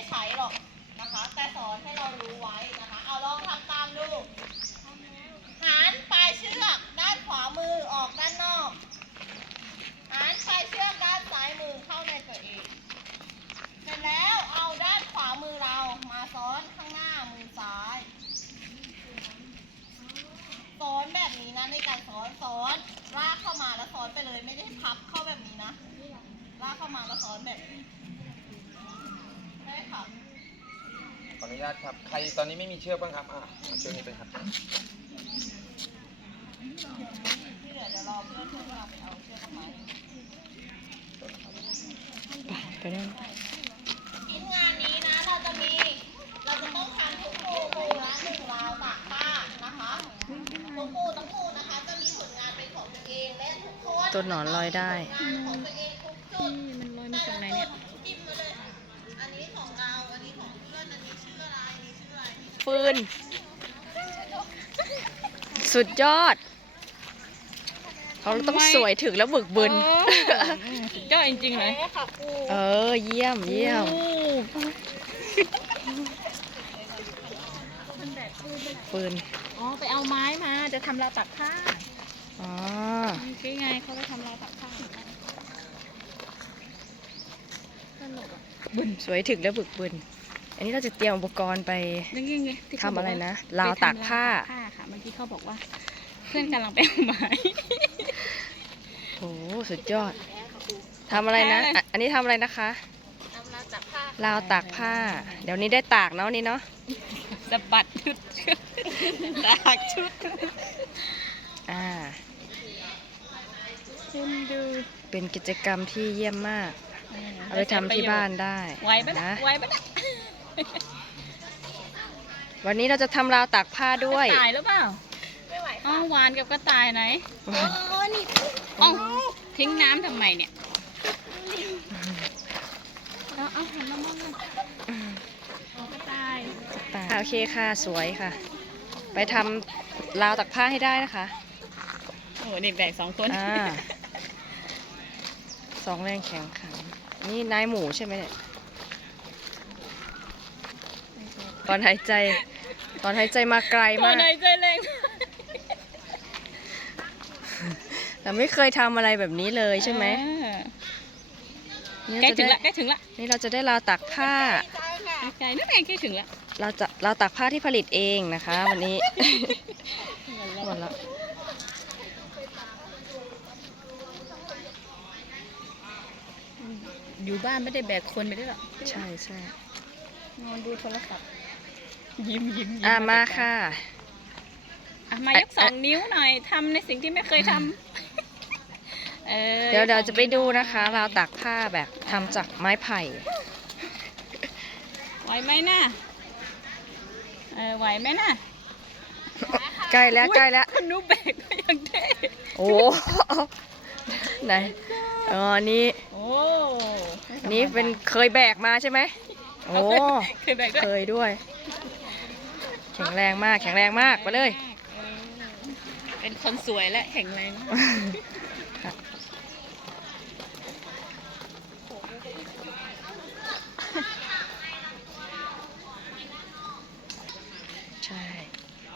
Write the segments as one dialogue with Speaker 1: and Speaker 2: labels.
Speaker 1: ได้ใช้หรอกนะคะ แต่สอนให้เรารู้ไว้นะคะ เอาลองทำตามดูหันปลายเชือกด้านขวามือออกด้านนอกหันปลายเชือกด้านซ้ายมือเข้าในตัวเอง เสร็จแล้วเอาด้านขวามือเรามาซ้อนข้างหน้ามือซ้ายซ้อนแบบนี้นะในการซ้อนซ้อนลากเข้ามาแล้วซ้อนไปเลยไม่ได้พับเข้าแบบนี้นะลากเข้ามาแล้วซ้อนแบบนี้ได้ค่ะ
Speaker 2: ขออ นุญาตครับ ใครตอนนี้ไม่มีเชือกบ้างครับ อะเอาเชือกนี้ไปครับ
Speaker 1: ที่เหลือเดี๋ยวรอเพื่อนเพื่อนเราไปเอาเชือกมา
Speaker 3: ไปนู่น
Speaker 1: ชิ้นงานนี้นะเราจะมี เราจะต้องทำทุกคู่คู่ละหนึ่งราวตากผ้านะคะทุกคู่ทุกคู่นะคะ จะมีผลงานเป็นของตัวเองและทุกคน
Speaker 3: ตัวหนอนลอยได้
Speaker 1: งานของตัวเองทุกจุด
Speaker 3: ฟืน สุดยอด เขาต้องสวยถึงแล้วบึกบึน
Speaker 4: สุดยอดจริงๆเลย
Speaker 1: แพ้ค่ะครู
Speaker 3: เออ เยี่ยมเยี่ยม ฟืน
Speaker 4: อ๋อ ไปเอาไม้มา จะทำราวตักผ้า
Speaker 3: อ๋อ
Speaker 4: คือไงเขาไปทำราวตักผ้าสนุกอะ
Speaker 3: สวยถึงแล้วบึกบึน อันนี้เราจะเตรียมอุปกรณ์ไป
Speaker 4: ยังไงไงที่เขา
Speaker 3: ทำอะไร
Speaker 4: บกว่
Speaker 3: นะราวตากผ้า
Speaker 4: ไปทำรวตกผ้าค่ะเมื่อกี้เขาบอกว่า เพื่อนกำลังไปเอาไม้
Speaker 3: โหสุดยอดทำอะไรนะอะอันนี้ทำอะไรนะคะ
Speaker 1: ทำราวตักผ้า
Speaker 3: ราวตากผ้า เดี๋ยวนี้ได้ตากเนาะนี่เนาะ
Speaker 4: สะบัดชุดตากชุด
Speaker 3: อ่า
Speaker 4: คุณดู
Speaker 3: เป็นกิจกรรมที่เยี่ยมมาก เอาไปทำที่บ้านได้
Speaker 4: ไหวปะนะ
Speaker 3: นะ
Speaker 4: ไหวปะนะ
Speaker 3: วันนี้เราจะทำราวตากผ้าด้วย
Speaker 4: กระต่ายหรือเปล่า
Speaker 1: ไม่ไหว
Speaker 4: อ้าวหวานกับกระต่ายไหน
Speaker 1: โอ้นี่
Speaker 4: อ้าวทิ้งน้ำทำไมเนี่ยเอาเอาหันมามองหน่อยเอากระต่าย
Speaker 3: อ่าโอเคค่ะสวยค่ะ ไปทำราวตากผ้าให้ได้นะคะ
Speaker 4: โอ้โหนี่แบกสองคน
Speaker 3: อ่าสองแรงแข็งขันนี่นายหมูใช่ไหมเนี่ย ต อนหายใจ ตอนหายใจมาไกล
Speaker 4: ตั
Speaker 3: มาวก
Speaker 4: ไหนใจแรง
Speaker 3: แต่ไม่เคยทำอะไรแบบนี้เลยใช่ไหม
Speaker 4: อ่า
Speaker 3: นี่
Speaker 4: ใกล้
Speaker 3: เรา
Speaker 4: ถึ
Speaker 3: จะ
Speaker 4: ง
Speaker 3: ได้
Speaker 4: ละใกล้ถึงละ
Speaker 3: นี่เราจะได้ราวตากผ้า
Speaker 1: ใจค่ะ
Speaker 4: ใกล้นั่นเองใกล้ถึงละ
Speaker 3: เราจะเราตากผ้าที่ผลิตเองนะคะ วันนี้หมดแล้ว
Speaker 4: อยู่บ้านไม่ได้แบกคนไปด้วยหรอก
Speaker 3: ใช่ใช่
Speaker 4: นอนดูโทรศัพท์ ยิ้มยิ้มยิ้ม
Speaker 3: อ่ามา
Speaker 4: ไกลๆ
Speaker 3: ค่ะ
Speaker 4: อะมายกสองนิ้วหน่อยทำในสิ่งที่ไม่เคยทำเออ
Speaker 3: เดี๋ยวเดี๋ยวย
Speaker 4: กส
Speaker 3: จะ
Speaker 4: อง
Speaker 3: ไปดูนะคะราวตากผ้าแบบทำจากไม้ไผ่
Speaker 4: ไหวไหมน่ะเออไหวไหมน่ะ
Speaker 3: ใกล้แล้วใกล้แล้ว
Speaker 4: คุณนุแบกก็ยังเท่
Speaker 3: โอ้ไหนอ๋อนี่
Speaker 4: โอ้
Speaker 3: นี่เป็นเคยแบกมาใช่ไหมโอ้
Speaker 4: เคยแบกด้วย
Speaker 3: เคยด้วยแข็งแรงมาก แข็งแรงมากไปเลย
Speaker 4: เออเป็นคนสวยและแข็งแรงมาก
Speaker 3: ค่ะใช่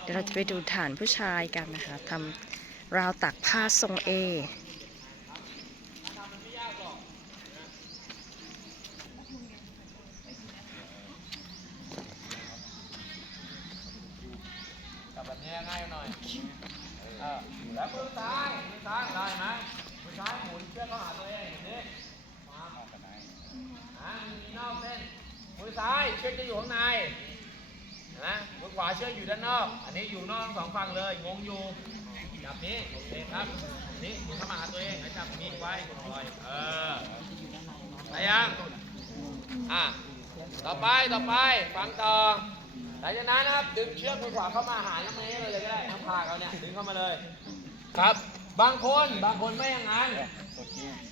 Speaker 3: เดี๋ยวเราจะไปดูฐานผู้ชายกันนะคะทำราวตักผ้าทรงเอ
Speaker 2: จับแบบนี้ง่ายหน่อย เออ แล้วมือซ้ายมือซ้ายได้ไหมมือซ้ายหมุนเชือกเข้าหาตัวเองอย่างนี้มาออกกันไหนอะมีนอกเส้น มือซ้ายเชือก จะอยู่ข้างในนะมือขวาเชือกอยู่ด้านนอก อันนี้อยู่นอกสองฝั่งเลย งงอยู่จับนี้โอเคครับนี่มุนเข้ามาหาตัวเองจับนี้ไว้ลอยเออไปยังอะต่อไปต่อไปฟังต่อหลังจากนั้นนะครับ ดึงเชือกมือขวาเข้ามาหาน้ำเมย์เลยก็ได้น้ำผากเราเนี่ยดึงเข้ามาเลย ครับ บางคนบางคนไม่อย่างนั้น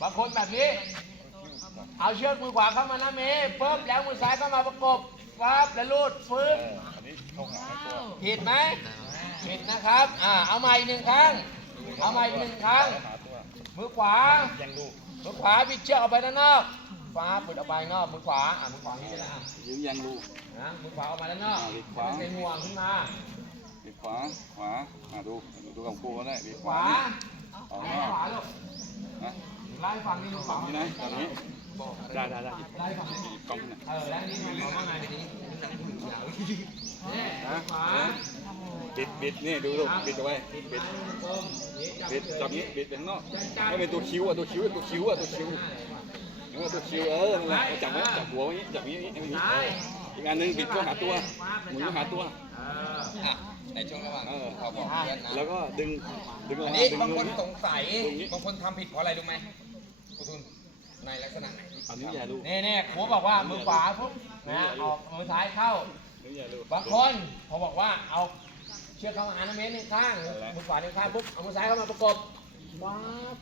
Speaker 2: บางคนแบบนี้ เอาเชือกมือขวาเข้ามาน้ำเมย์ปุ๊บแล้วมือซ้ายเข้ามาประกบ ปั๊บแล้วลูดฟื้บผิดไหมผิดนะครับอ่าเอาใหม่อีกหนึ่งครั้ง เอาใหม่อีกหนึ่งครั้งมือขวามือขวาบิดเชือกออกไปด้านนอกฟ้าปิดออกไปข้างนอกมือขวาอะมือขวานี่ก็ได้อะ
Speaker 5: ยืนยังลูก
Speaker 2: นะมือขวาออกมาด้านนอก
Speaker 5: อ่าบิดขวา
Speaker 2: ให้มันเป็นห่วงขึ้นมา
Speaker 5: บิดขวา ขวาอ่าดู ดูกับครูก็ได้บิด
Speaker 2: ข
Speaker 5: ขวาวาออก
Speaker 2: ไล่
Speaker 5: มา
Speaker 2: ขวาลูก
Speaker 5: นะ
Speaker 2: ไล่ฝั่งนี้มือขวา
Speaker 5: นี่นะตอนนี้ ได้ได้ได้
Speaker 2: ไล่ฝั่งนี้
Speaker 5: กล้องนะ
Speaker 2: เออแล้วนี่มือขวาข้างในนี่มือขวา
Speaker 5: บิดบิดนี่ดูลูกบิดเอาไว้
Speaker 2: ปิด
Speaker 5: บิดบิดจับนี้บิดไปข้างนอกให้เป็นตัวคิ้วอะตัวคิ้วตัวคิ้วอะตัวคิ้วเออตัวคิ้วเออนั่นแหละจับไว้จับหัวไว้อย่างนี้จับนี้อย่างนี้เอออีกอันหนึงบิดเข้าหาตัวหมุนเข้าหาตัว
Speaker 2: ออ
Speaker 6: ในช่วงระหว่าง
Speaker 5: เขา
Speaker 6: บอกเพื่อนนะ
Speaker 5: แล้วก็ดึงดึง
Speaker 6: อัน
Speaker 5: มา
Speaker 6: นี้บางคนสงสัยบางคนทำผิดเพราะอะไรรู้ไหมคุณทุน ในลักษณะไหน
Speaker 5: อันนี้อย่าลูก
Speaker 2: นี่นี่ครูบอกว่ามือขวาปุ๊บนะออกมือซ้ายเข้า
Speaker 5: อันนี้อย่าลูก
Speaker 2: บางคนเขาบอกว่าเอาเชือกเข้ามาหาน้ำเมตรนี่ข้างมือขวานี่ข้างปุ๊บเอามือซ้ายเข้ามาประกบฟ้าบ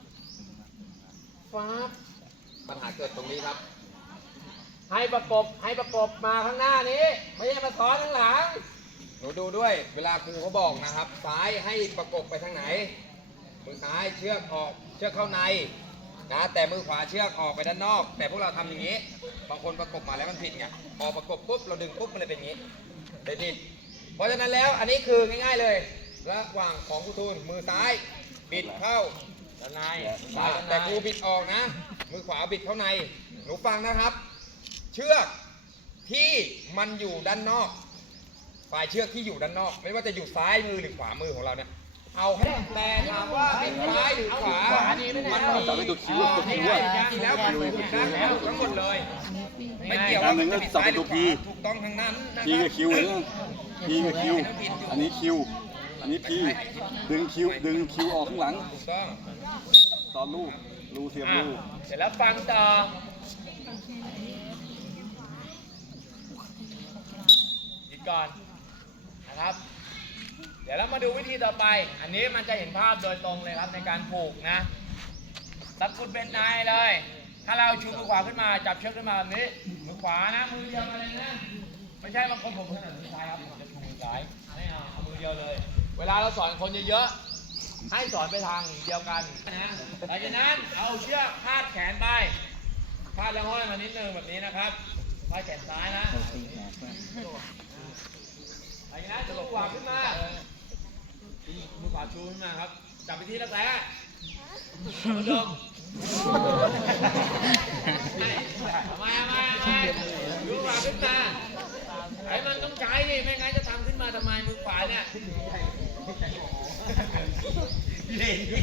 Speaker 2: ฟ้าบ
Speaker 6: ปัญหาเกิดตรงนี้ครับ
Speaker 2: ให้ประกบให้ประกบมาข้างหน้านี้ ไม่ใช่มาซ้อนข้างหลัง
Speaker 6: หนูดูด้วย เวลาครูเขาบอกนะครับ ซ้ายให้ประกบไปทางไหนมือซ้ายเชือกออกเชือกเข้าใน นะแต่มือขวาเชือกออกไปด้านนอก แต่พวกเราทำอย่างนี้ บางคนประกบมาแล้วมันผิดไงพอประกบปุ๊บเราดึงปุ๊บมันเลยเป็นอย่างนี้เลยผิดเพราะฉะนั้นแล้วอันนี้คือง่ายๆเลยระหว่างของครูทูลมือซ้ายบิดเข้า
Speaker 2: ด้านใน
Speaker 6: อ่าแต่ครูบิดออกนะ มือขวาบิดเข้าในหนูฟังนะครับ เชือกที่มันอยู่ด้านนอก ฝ่ายเชือกที่อยู่ด้านนอก ไม่ว่าจะอยู่ซ้ายมือหรือขวามือของเราเนี่ย เอาให้แต่ถามว่าเป็นซ้ายหรือขวามันมี
Speaker 5: จับไว้ตัวคิ้วอะตัวคิ้ว
Speaker 6: แล้วมันถูกด้านแล้วทั้งหมดเลยไม่เกี่ยว
Speaker 5: อั
Speaker 6: ว่ามันจะมี
Speaker 5: จับ
Speaker 6: ซ้ายหรือขวาถูกต้องทั้งนั้น
Speaker 5: พีกั
Speaker 6: บ
Speaker 5: คิวเลยพีกับคิว อันนี้คิว อันนี้พีดึงคิวดึงคิวออกข้างหลัง
Speaker 6: ตอ
Speaker 5: นลูกรูเสียบ
Speaker 2: อะ
Speaker 5: รู
Speaker 2: เสร็จแล้วฟังต่อก่อนนะครับ ดี๋ยวเรามาดูวิธีต่อไป อันนี้มันจะเห็นภาพโดยตรงเลยครับในการผูกนะตะกรุดเป็นนายเลย ถ้าเราชูมือขวาขึ้นมา จับเชือกขึ้นมาแบบนี้ มือขวานะ มือเดียวมาเลยนะ ไม่ใช่บางคนผมถนัดมือซ้ายครับผมจะชูมือซ้ายไม่เอาเอามือเดียวเลย เวลาเราสอนคนเยอะๆ ให้สอนไปทางเดียวกันนะหลังจากนั้นเอาเชือกพาดแขนไป พาดแล้วห้อยมานิดนึงแบบนี้นะครับพาดแขนซ้ายนะหลังจากนั้นจะมือขวาขึ้นมา มือขวาชูขึ้นมาครับ จับไปที่รักแร้เหมือนเดิมเอามาเอามาเอามามือขวาขึ้นมาไอ้มันต้องใช้ดิไม่งั้นจะทำขึ้นมาทำไมมือขวาเนี่ยเล่นมือ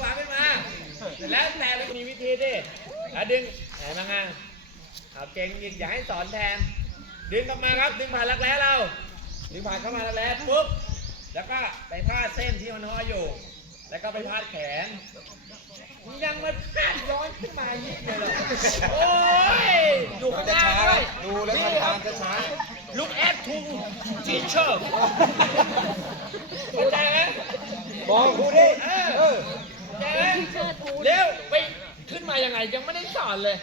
Speaker 2: ขวาขึ้นมาเสร็จแล้วแต่เรามีวิธีดิแล้วดึงไหนมาไงเอาเก่งอีกอย่าให้สอนแทน ดึงกลับมาครับ ดึงผ่านรักแร้เรา ดึงผ่านเข้ามารักแร้ปุ๊บ แล้วก็ไปพาดเส้นที่มันห้อยอยู่ แล้วก็ไปพาดแขนยังมาพาดย้อนขึ้นมายิบเลยเหรอโอ้ยอยู่ข้างล่างด้วย
Speaker 6: ดูแล้ว
Speaker 2: นี่
Speaker 6: ทำ
Speaker 2: ครั
Speaker 6: ตา
Speaker 2: บ
Speaker 6: มช้า
Speaker 2: look at to teacher เข้าใจไหม
Speaker 6: ๆบอกครูดิ
Speaker 2: เออเข้าใจไหมเร็วไปขึ้นมายังไงยังไม่ได้สอนเลย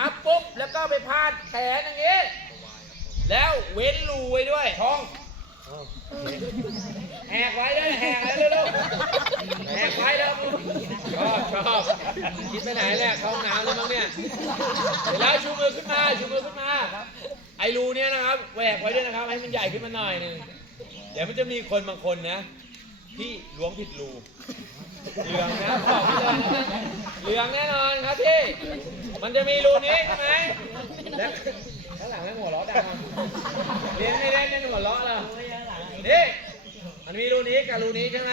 Speaker 2: อัพปุ๊บแล้วก็ไปพาดแขนอย่างงี้ แล้วเว้นรูไว้ด้วยท้อง แหกไว้ด้วยแหกไว้เร็วๆแหกไว้แล้วชอบชอบคิดไปไหนเนี่ยเข้าห้องน้ำเลยมั้งเนี่ยเสร็จแล้วชูมือขึ้นมาชูมือขึ้นมา ไอ้รูเนี้ยนะครับแหวกไว้ด้วยนะครับ ให้มันใหญ่ขึ้นมาหน่อยหนึงเดี๋ยวมันจะมีคนบางคนนะที่ล้วงผิดรูเหลืองนะบอกไปเลยนะเหลืองแน่นอนครับพี่ มันจะมีรูนี้ใช่ไหมแล้วข้างหลังให้หัวเราะดังอะเรียนไม่เล่นเล่นหัวเราะเหรอ นี่มันมีรูนี้กับรูนี้ใช่ไหม